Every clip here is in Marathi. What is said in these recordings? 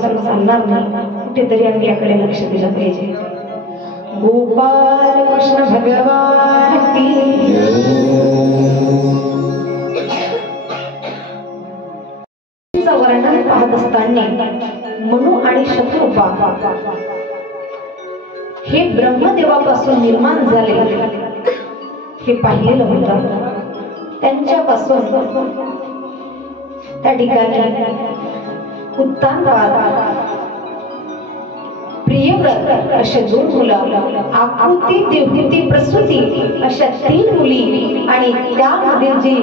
बसून चालणार नाही, कुठेतरी आम्ही याकडे लक्ष दिलं पाहिजे. गोपाल कृष्ण भगवान की वर्णन पाहत असताना मनु आणि शत्रुपा हे ब्रह्मदेवापासून निर्माण झाले हे पाहिलेलं होतं. त्यांच्यापासून त्या ठिकाणी उत्तानपाद, प्रियव्रत अशा 2 मुलं, आकृती, देवहूती, प्रसूती अशा 3 मुली आणि त्यामध्ये जी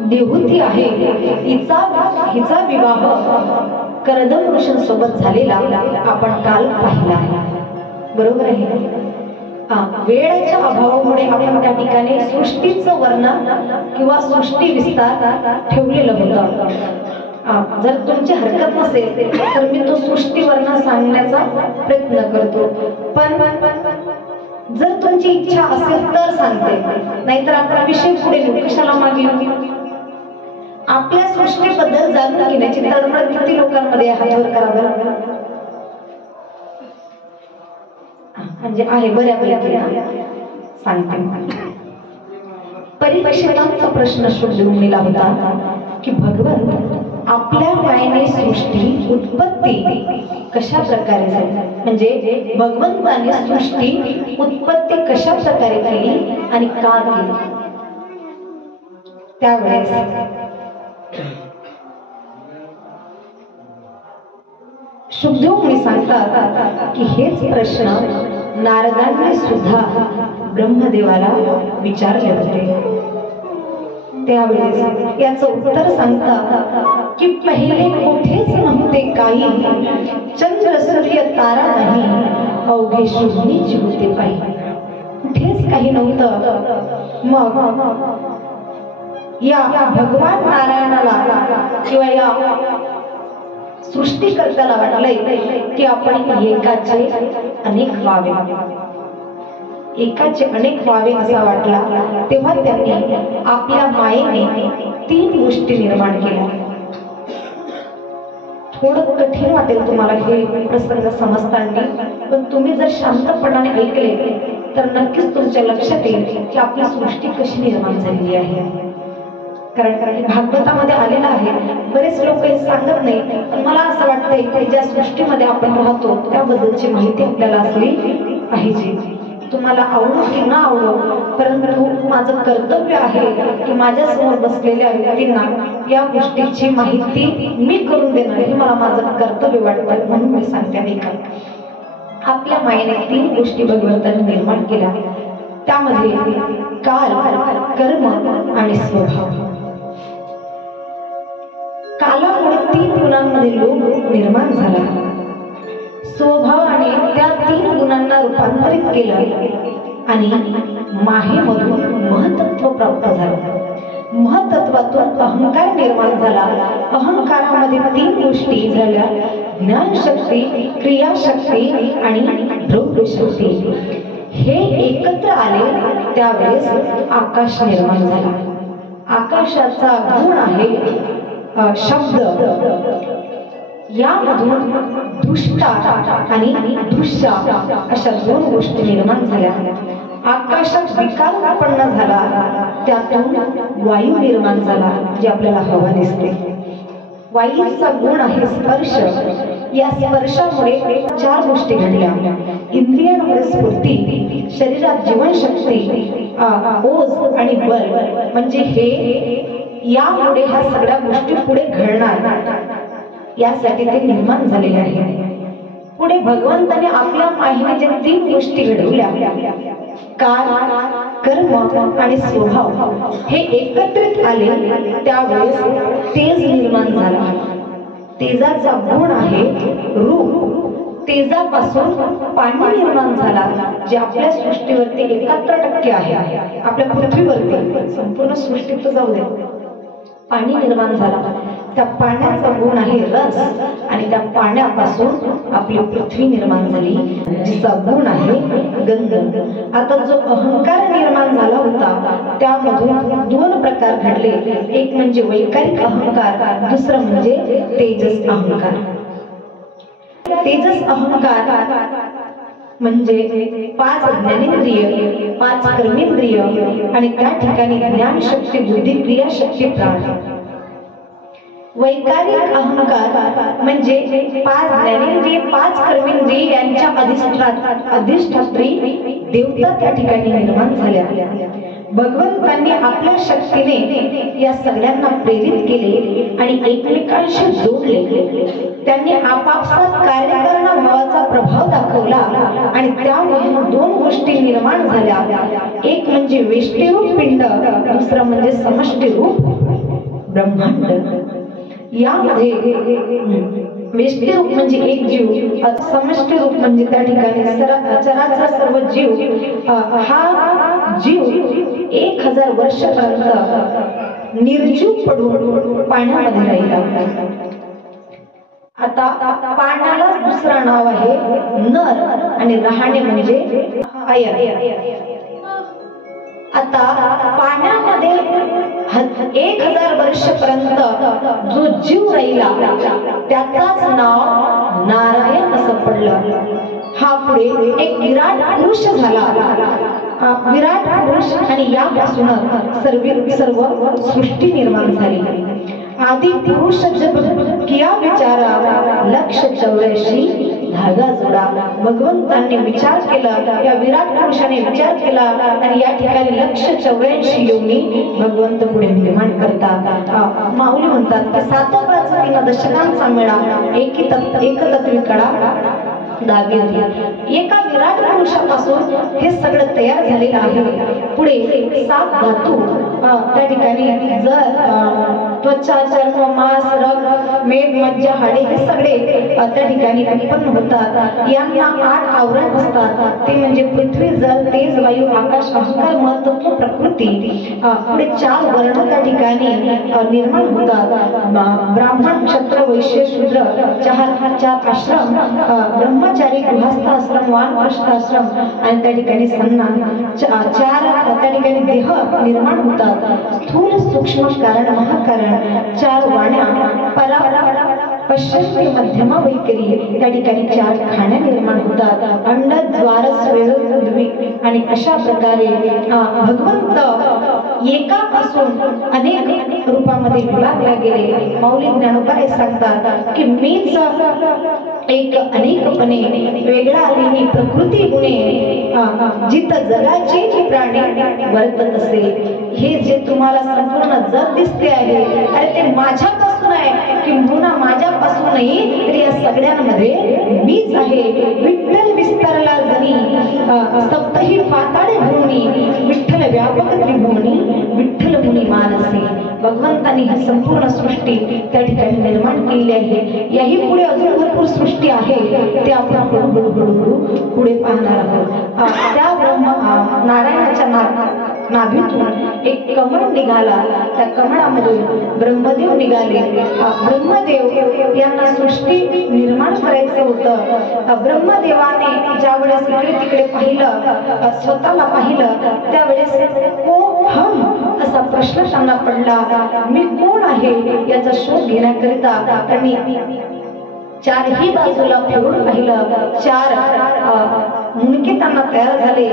देवहूती आहे हिचा विवाह कर्दम ऋषींसोबत झालेला आपण काल पाहिला आहे. बरोबर आहे. वेळेच्या अभावामुळे आपण त्या ठिकाणी सृष्टीचं वर्णन किंवा सृष्टी विस्तार ठेवलेलं होतं. जर तुमची हरकत नसेल तर मी तो सृष्टी वर्णन सांगण्याचा प्रयत्न करतो, पण जर तुमची इच्छा असेल तर सांगते, नाहीतर आपण विषय पुढे कशाला मागे. आपल्या सृष्टीबद्दल जाणून घेण्याची तळमळ किती लोकांमध्ये हातवर करावं म्हणजे आहे बऱ्यापैकी सांगते. परीक्षितांचा प्रश्न शोधून होता की भगवंत आपल्या मायेने सृष्टी उत्पत्ती कशा प्रकारे झाली, म्हणजे भगवंताने सृष्टी उत्पत्ती कशा प्रकारे केली आणि का केली. त्यावेळेस शुभदेव मुनी सांगतात की हेच प्रश्न नारदांनी सुद्धा ब्रह्मदेवाला विचारले होते. त्यावेळेस याचं उत्तर सांगतात की पहिले कुठेच नव्हते काही, चंद्र सूर्य तारा नाही, अवघे शून्यच होते पाहिजे. कुठेच काही नव्हतं. मग या भगवान नारायणाला किंवा या सृष्टीकर्त्याला वाटलंय की आपण एकाचे अनेक व्हावे, एकाचे अनेक व्हावे असा वाटला. तेव्हा त्यांनी आपल्या मायेने 3 गोष्टी निर्माण केल्या. थोडं कठीण वाटेल तुम्हाला हे प्रसंग समजताना, पण तुम्ही जर शांतपणाने ऐकले तर नक्कीच तुमच्या लक्षात येईल की आपली सृष्टी कशी निर्माण झालेली आहे. कारण भागवतामध्ये आलेलं आहे. बरेच लोक हे सांगत नाही, पण मला असं वाटतंय की ज्या सृष्टीमध्ये आपण राहतो त्याबद्दलची माहिती आपल्याला असली पाहिजे. तुम्हाला आवडो की न आवडो, परंतु माझं कर्तव्य आहे की माझ्या समोर बसलेल्या व्यक्तींना या गोष्टीची माहिती मी करून देणं हे मला माझं कर्तव्य वाटतं. म्हणून मी सांगते ऐका. आपल्या मायेने 3 गोष्टी भगवंताने निर्माण केल्या. त्यामध्ये काल, कर्म आणि स्वभाव. कालामुळे 3 गुणांमध्ये लोभ निर्माण झाला. स्वभावाने त्या 3 गुणांना रूपांतरित केलं आणि माहेमधून महत्त्व प्राप्त झालं. महत्त्वातून अहंकार निर्माण झाला. अहंकारामध्ये 3 गोष्टी झाल्या, ज्ञानशक्ती, क्रियाशक्ती आणि द्रव्यशक्ती. हे एकत्र आले त्यावेळेस आकाश निर्माण झाला. आकाशाचा गुण आहे शब्द. यामधून दृष्टा आणि दृश्य अशा 2 गोष्टी निर्माण झाल्या. आकाशात विकार उत्पन्न झाला, त्यातून वायू निर्माण झाला जे आपल्याला हवा दिसते. वायूचा गुण आहे स्पर्श. या स्पर्शामुळे 4 गोष्टी घडल्या. इंद्रियांमध्ये स्फूर्ती, शरीरात जीवनशक्ती, ओज आणि बल. म्हणजे हे यामुळे ह्या सगळ्या गोष्टी पुढे घडणार यासाठी ते निर्माण झालेले आहे. पुढे भगवंताने आपल्या मायेने जे 3 गोष्टी घडवल्या, काल, कर्म आणि स्वभाव, हे एकत्रित आले त्यावेळेस तेज निर्माण झाला. तेजाचा गुण आहे रूप. तेजापासून पाणी निर्माण झाला जे आपल्या सृष्टीवरती 71% आहे. आपल्या पृथ्वीवरती, संपूर्ण सृष्टीत जाऊ दे, पाणी निर्माण झाला. त्या पाण्याचा गुण आहे रस आणि त्या पाण्यापासून आपली पृथ्वी निर्माण झाली, जिचा गुण आहे गंध. आता जो अहंकार निर्माण झाला होता त्यामधून दोन प्रकार घडले, एक म्हणजे वैकारिक अहंकार, दुसरं म्हणजे तेजस अहंकार. तेजस अहंकार म्हणजे 5 ज्ञानेंद्रिय, 5 कर्मेंद्रिय आणि त्या ठिकाणी ज्ञान शक्ती, बुद्धी, क्रिया शक्ती, प्राण. वैकारिक अहंकार म्हणजे 5 ज्ञानेंद्रिय, 5 कर्मेंद्रिय यांच्या अधिष्ठात्री देवता त्या ठिकाणी निर्माण झाल्या. भगवंतांनी आपल्या शक्तीने या सगळ्यांना प्रेरित केले आणि एकमेकांशी जोडले. त्यांनी आपापसात कार्य करण्याचा प्रभाव दाखवला आणि त्यामधून 2 गोष्टी निर्माण झाल्या, एक म्हणजे वेष्टीरूप पिंड, दुसरं म्हणजे समष्टीरूप ब्रह्मांड. यामध्ये वेष्टीरूप म्हणजे एक जीव, समष्टीरूप म्हणजे त्या ठिकाणी चराचर सर्व जीव. हा जीव 1000 वर्षापर्यंत निर्जीव पडून पाण्यामध्ये राहिला. आता पाण्याला दुसरा नाव आहे नर आणि राहणे म्हणजे अयर. आता पाण्यामध्ये 1000 वर्षापर्यंत जो जीव राहिला त्याचाच नाव नारायण असं पडलं. हा पुढे एक विराट पुरुष झाला. विराट पुरुष आणि यापासून सर्व सृष्टी निर्माण झाली. आदि पुरुष जब किया विचारा, 184 धागा जोडा. भगवंतांनी विचार केला, या विराट पुरुषाने विचार केला आणि या ठिकाणी 184 योनी भगवंत पुढे निर्माण करतात. माऊली म्हणतात की 7 दशकांचा मेळा, एकतत्वी कडा दावी होती. एका विराट पुरुषापासून हे सगळं तयार झालेलं आहे. पुढे 7 धातू त्या ठिकाणी जर त्वचा, चर्म, मांस, रग, मेद, मज्जा, हाडे हे सगळे त्या ठिकाणी उत्पन्न होतात. यांना 8 आवरण असतात, ते म्हणजे पृथ्वी, जल, तेज, वायू, आकाश, अहंकार, मन, तत्व, प्रकृती. पुढे 4 वर्ण त्या ठिकाणी निर्माण होतात. ब्राह्मण, क्षत्र, वैश्य, शूद्र, 4 आश्रम, ब्रह्मचारी, गृहस्थ आश्रम, वानप्रस्थ आश्रम आणि त्या ठिकाणी सन्मान. 4 त्या ठिकाणी देह निर्माण होतात. स्थूल, सूक्ष्म, कारण, महाकारण. 4 वाण्या, परा, पश्चिम, मध्यमा, वैकरी. त्या ठिकाणी 4 खाण्या निर्माण होतात. अंड, द्वार, स्वेद, पृथ्वी. आणि अशा प्रकारे भगवंत एकापासून अनेक रूपामध्ये विभागले गेले. माऊली ज्ञानोबा सांगतात की मीच एक अनेकपणे वेगळा आलेली प्रकृती गुणे, जित जगाचे जी प्राणी वर्तत असे. हे जे तुम्हाला संपूर्ण जग दिसते आहे, अरे ते माझ्यापासून आहे की म्हणून माझ्यापासून नाही, तर या सगळ्यांमध्ये मीच आहे. विठ्ठल विस्तारला जरी सप्तही पाताळे भूमी, विठ्ठल व्यापक त्रिभुवनी, विठ्ठल मुनी मानसी. भगवंतांनी ही संपूर्ण सृष्टी त्या ठिकाणी निर्माण केली आहे. याही पुढे अजून भरपूर सृष्टी आहे, ते आपण हळूहळू पुढे पाहणार आहोत. त्या नारायणाच्या नाभीतून एक कमळ निघाला. त्या कमळामधून ब्रह्मदेव निघाले. ब्रह्मदेव यांना सृष्टी निर्माण करायचं होतं. ब्रह्मदेवाने ज्यावेळेस इकडे तिकडे पाहिलं, स्वतःला पाहिलं, त्यावेळेस कोण असा प्रश्न त्यांना पडला. मी कोण आहे याचा शोध घेण्याकरिता त्यांनी 4ही बाजूला फिरून पाहिलं. 4 मुंडके त्यांना तयार झाले.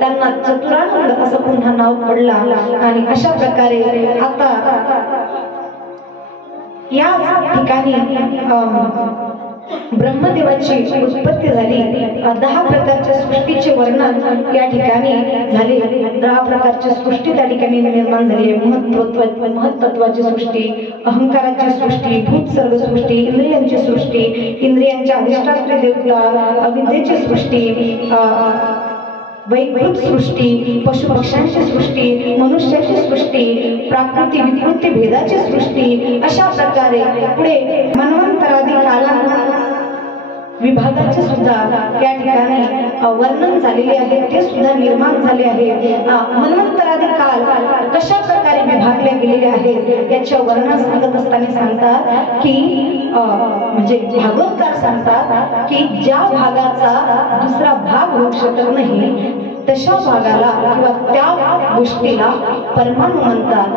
त्यांना चतुरानंद असं पुन्हा नाव पडला. आणि अशा प्रकारे आता या ठिकाणी ब्रह्मदेवाची उत्पत्ती झाली. 10 प्रकारच्या सृष्टीचे वर्णन या ठिकाणी झाले. 10 प्रकारची सृष्टी त्या ठिकाणी निर्माण झाली आहे. महत्त्वाची सृष्टी, अहंकाराची सृष्टी, भूत सर्ग सृष्टी, इंद्रियांची सृष्टी, इंद्रियांच्या अधिष्ठात्री देवता, विद्येची सृष्टी, वैकृत सृष्टी, पशु पक्ष्यांची सृष्टी, मनुष्याची सृष्टी, प्राकृती विकृती भेदाची सृष्टी. अशा प्रकारे पुढे मन्वंतरादी काला विभागाचे सुद्धा त्या ठिकाणी वर्णन झालेले आहे, ते सुद्धा निर्माण झाले आहे. मन्वंतरादी काल कशा प्रकारे विभागले गेलेले आहेत याच्या वर्णन सांगत असताना सांगतात की म्हणजे भागवतकार सांगतात की ज्या भागाचा दुसरा भाग होऊ शकत नाही तशा भागाला किंवा त्या गोष्टीला परमाणु म्हणतात.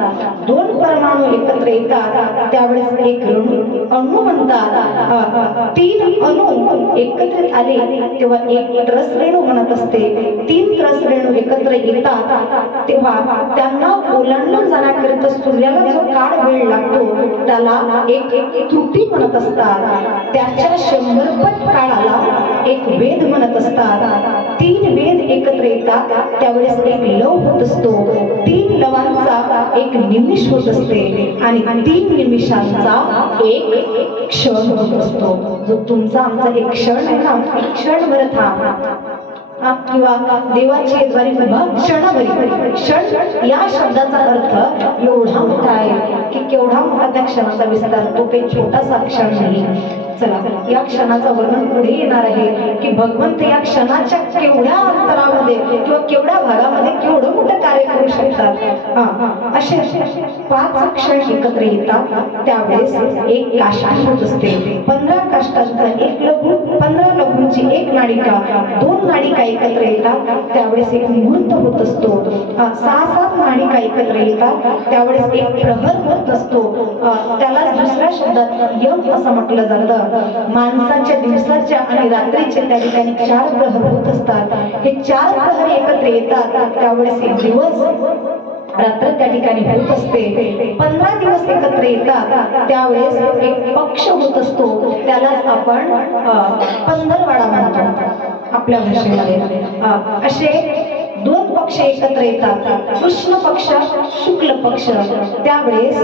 दोन परमाणु एकत्र येतात त्यावेळेस एक अणु म्हणतात. तीन अणु एकत्रित आले तेव्हा एक रस रेणू म्हणत असते. तीन रस रेणू एकत्र येतात तेव्हा त्यांना ओलांडून जाण्याकरिता सूर्याला जो काळ वेळ लागतो त्याला एक त्रुटी म्हणत असतात. त्याच्या 100 पट काळाला एक वेद म्हणत असतात. तीन वेद एकत्र येतात त्यावेळेस एक लव होत असतो. तीन लवांचा एक निमिष होत असते आणि 3 निमिषांचा एक क्षण होत असतो. जो तुमचा आमचा एक क्षण आहे ना, क्षणभर थांब किंवा देवाची द्वारे क्षणभरी. क्षण या शब्दाचा अर्थ एवढा मोठा आहे की केवढा मोठा त्या क्षणाचा विस्तार, तो काही छोटासा क्षण नाही. चला या क्षणाचं वर्णन पुढे येणार आहे की भगवंत या क्षणाच्या केवढ्या अंतरामध्ये किंवा केवढ्या भागामध्ये केवढं मोठं कार्य करू शकतात. असे 5 क्षण एकत्र येतात त्यावेळेस एक काष्ठ होत असते. 15 काष्ठांचा एक लघु, 15 लघूंची एक नाडिका, 2 नाडिका एकत्र येतात त्यावेळेस एक मुहूर्त होत असतो. 6-7 नाडिका एकत्र येतात त्यावेळेस एक प्रहर होत असतो. त्याला दुसऱ्या शब्दात यम असं म्हटलं जातं. माणसाच्या दिवसाच्या आणि रात्रीच्या त्या ठिकाणी 4 प्रहर होत असतात. हे 4 प्रहर एकत्र येतात त्यावेळेस एक दिवस रात्र त्या ठिकाणी होत असते. 15 दिवस एकत्र येतात त्यावेळेस एक पक्ष होत असतो. त्याला आपण पंधरवाडा म्हणतो आपल्या भाषेमध्ये. असे 2 पक्ष एकत्र येतात, कृष्ण पक्ष, शुक्ल पक्ष. त्यावेळेस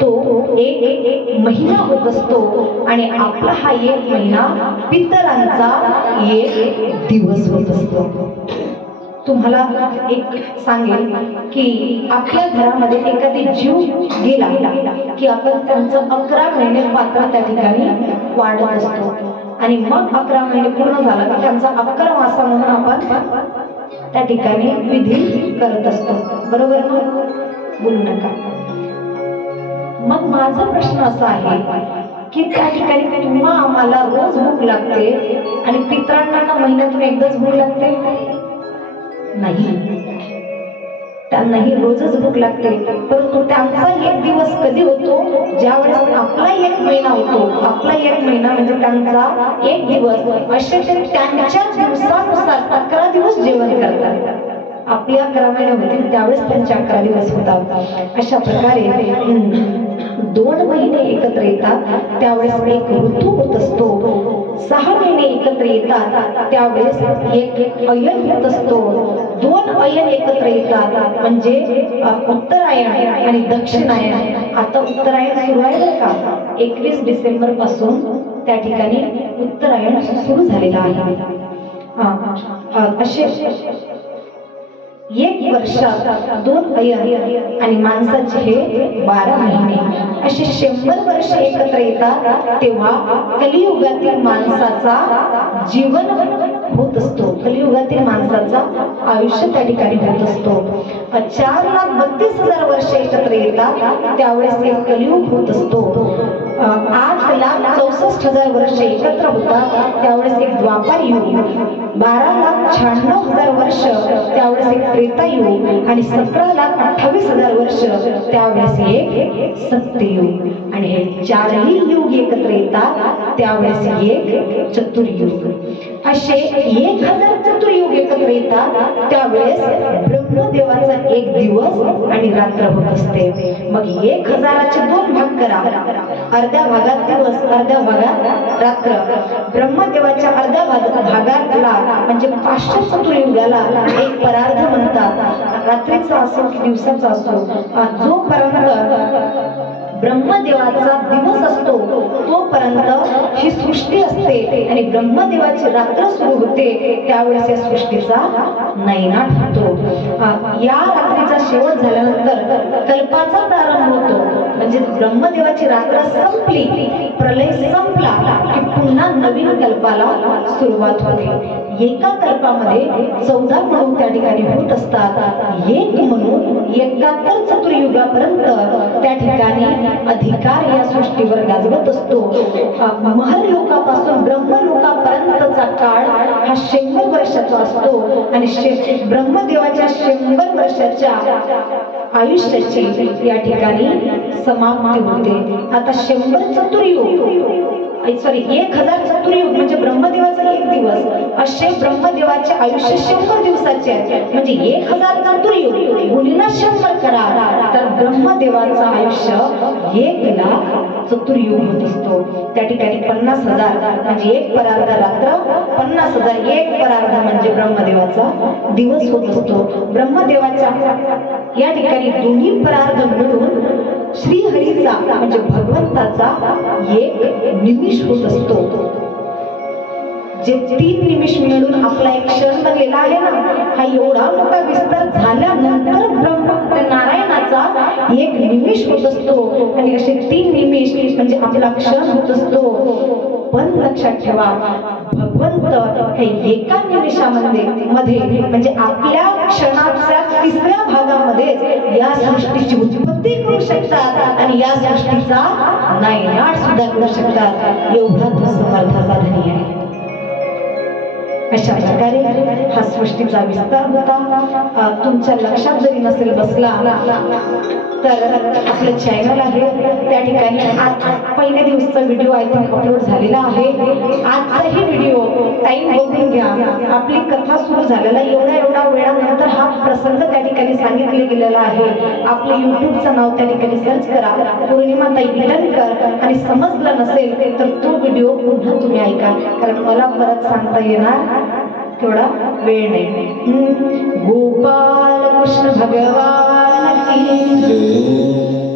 तो एक महिना होत असतो आणि आपला हा एक महिना पितरांचा एक दिवस होत असतो. तुम्हाला एक सांगेल की आपल्या घरामध्ये एखादी जीव गेला की आपण त्यांचं 11 महिने पात्र त्या ठिकाणी वाढत असतो आणि मग 11 महिने पूर्ण झाला की त्यांचा 11 मासा म्हणून आपण त्या ठिकाणी विधी करत असतो. बरोबर ना? बोलू नका. मग माझा प्रश्न असा आहे की त्या ठिकाणी तुम्हा आम्हाला रोज भूक लागते आणि पितरांना का महिन्यातून एकदाच भूक लागते? नाही, त्यांनाही रोजच भूक लागते. परंतु त्यांचा एक दिवस कधी होतो? ज्यावेळेस आपला एक महिना होतो. आपला एक महिना म्हणजे त्यांचा एक दिवस. असे ते त्यांच्या दिवसानुसार 11 दिवस जेवण करतात. आपली 11 महिने होतील त्यावेळेस त्यांचे 11 दिवस होतात. अशा प्रकारे 2 महिने एकत्र येतात त्यावेळेस एक ऋतू होत असतो. 6 महिने एकत्र येतात त्यावेळेस एक अयन होत असतो. 2 अयन एकत्र येतात म्हणजे उत्तरायण आणि दक्षिणायन. आता उत्तरायण सुरू आहे का? 21 डिसेंबर पासून त्या ठिकाणी उत्तरायण सुरू झालेला आहे. असे एक वर्षात 2 अयन आणि माणसाचे हे 12 महिने. असे 100 वर्ष एकत्र येतात तेव्हा कलियुगातील माणसाचा जीवन होत असतो. कलियुगातील माणसाचा आयुष्य त्या ठिकाणी होत असतो. 4,32,000 वर्ष एकत्र येतात त्यावेळेस एक कलियुग होत असतो. 8,64,000 वर्ष एकत्र होतात त्यावेळेस एक द्वापार युग. 12,96,000 वर्ष त्यावेळेस एक त्रेतायुग आणि 17,28,000 वर्ष त्यावेळेस एक सत्ययुग. आणि हे 4ही युग एकत्र येतात त्यावेळेस एक चतुर्युग. असे 1000 चतुर्युग एकत्र येतात त्यावेळेस ब्रह्मदेवाचा एक दिवस आणि रात्र होत असते. मग 1000चे 2 भाग करा. अर्ध्या भागात दिवस, अर्ध्या भागात रात्र. ब्रह्मदेवाच्या अर्ध्या भागातला म्हणजे 500 चतुर्युगाला एक परार्ध म्हणतात. रात्रीचा असो की दिवसाचा असो, जोपर्यंत ब्रह्मदेवाचा दिवस असतो तोपर्यंत ही सृष्टी असते आणि ब्रह्मदेवाची रात्र सुरू होते त्यावेळेस या सृष्टीचा नैनाट होतो. या रात्रीचा शेवट झाल्यानंतर कल्पाचा प्रारंभ होतो. म्हणजे ब्रह्मदेवाची रात्र संपली, प्रलय संपला की पुन्हा नवीन कल्पाला सुरुवात होते. एका कल्पामध्ये 14 म्हणून त्या ठिकाणी होत असतात. एक म्हणून 71 चतुर्युगापर्यंत त्या ठिकाणी अधिकार या सृष्टीवर गाजवत असतो. महर लोकापासून ब्रह्मलोकापर्यंतचा काळ हा 100 वर्षाचा असतो आणि ब्रह्मदेवाच्या 100 वर्षाच्या आयुष्याची या ठिकाणी समाप्ती होते. आता 100 चतुर्युग 1000 चतुर्युग म्हणजे ब्रह्मदेवाचा 1 दिवस, असे ब्रह्मदेवाचे आयुष्य 100 दिवसाचे आहे. म्हणजे 1000 चतुर्युग गुणिले 100 करा तर ब्रह्मदेवाचं आयुष्य 1,00,000 चतुर्युग होत असतो. त्या ठिकाणी 50,000 म्हणजे 1 परार्ध रात्र, 50,000 1 परार्ध म्हणजे ब्रह्मदेवाचा दिवस होत असतो. ब्रह्मदेवाच्या या ठिकाणी दोन्ही परार्ध मिळून श्रीहरीचा म्हणजे भगवंताचा 1 निमिष होत असतो. जे 3 निमिष मिळून आपला एक क्षण बनलेला आहे ना, हा एवढा मोठा विस्तार झाल्यानंतर ब्रह्म नारायणाचा 1 निमिष होत असतो आणि असे 3 निमिष म्हणजे आपला क्षण होत असतो. पण लक्षात ठेवा, भगवंत हे एका निमिषामध्ये म्हणजे आपल्या क्षणाच्या 3ऱ्या भागामध्ये या सृष्टीची उत्पत्ती करू शकतात आणि या सृष्टीचा नायनाट सुद्धा करू शकतात. एवढा तो समर्थाचा धनी आहे. अशा प्रकारे हा सृष्टीचा विस्तार होता. तुमच्या लक्षात जरी नसेल बसला तर आपलं चॅनल आहे त्या ठिकाणी आज पहिल्या दिवसाचा व्हिडिओ आय थिंक अपलोड झालेला आहे. आजचाही व्हिडिओ टाइम बघून घ्या. आपली कथा सुरू झालेला एवढा वेळानंतर हा प्रसंग त्या ठिकाणी सांगितले गेलेला आहे. आपले युट्यूबचं नाव त्या ठिकाणी सर्च करा, पौर्णिमाताई विटणकर, आणि समजलं नसेल तर तो व्हिडिओ पुन्हा तुम्ही ऐका, कारण मला परत सांगता येणार थोडा वेळ नाही. गोपाल कृष्ण भगवान की